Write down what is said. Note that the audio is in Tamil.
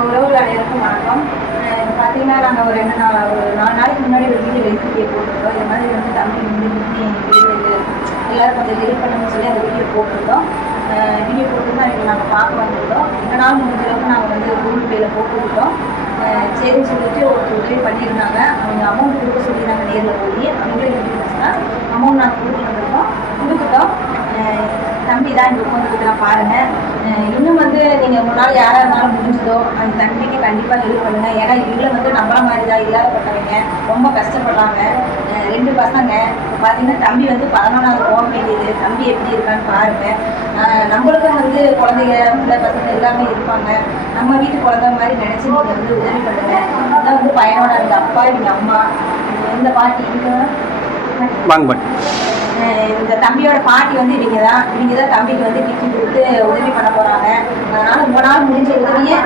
உறவுகள் அனைவருக்கும் வணக்கம். பார்த்தீங்கன்னா நாங்கள் ஒரு 4 நாளைக்கு முன்னாடி ஒரு வீடியோ வெரிஃபிகே போட்டிருந்தோம். இது மாதிரி வந்து தம்பி வந்து எல்லோரும் கொஞ்சம் ஹெல்ப் பண்ணணும்னு சொல்லி அந்த வீடியோ போட்டிருந்தோம். வீடியோ போட்டுருந்தா இப்போ நாங்கள் பார்க்க வந்துருந்தோம். எங்களால் முடிஞ்ச அளவுக்கு நாங்கள் வந்து கூகுள் பேயில் போட்டுவிட்டோம். சரின்னு சொல்லிட்டு ஒரு உதவி பண்ணியிருந்தாங்க. அவங்க அமௌண்ட் கொடுக்க சொல்லியிருந்தாங்க நேரில் போய். அவங்களே இருந்துச்சுன்னா அமௌண்ட் நாங்கள் கொடுத்துட்டோம். தம்பி தான் இங்கே உட்காந்துருக்குறா பாருங்கள். இன்னும் வந்து நீங்கள் உங்கள் நாள் யாராக இருந்தாலும் முடிஞ்சதோ அந்த தம்பிக்கு கண்டிப்பாக ஹெல்ப் பண்ணுங்கள். ஏன்னா இவங்கள வந்து நம்மள மாதிரி தான் இல்லாதப்பட்டவங்க ரொம்ப கஷ்டப்படுறாங்க. 2 பசங்க. இப்போ பார்த்தீங்கன்னா தம்பி வந்து 11வது போக வேண்டியது. தம்பி எப்படி இருக்கான்னு பாருங்கள். நம்மளுக்கும் வந்து குழந்தைங்க பிள்ளை பசங்க எல்லாமே இருப்பாங்க. நம்ம வீட்டு குழந்தை மாதிரி நினச்சி நீங்கள் வந்து உதவி பண்ணுங்கள். இதான் வந்து பையனோட அந்த அப்பா இவங்க அம்மா இந்த பாட்டி இந்த தம்பியோட பாட்டி வந்து இவங்க தான் தம்பிக்கு வந்து கிஃப்ட் கொடுத்து உதவி பண்ண போகிறாங்க. அதனால் உங்களால் முடிஞ்ச உதவியை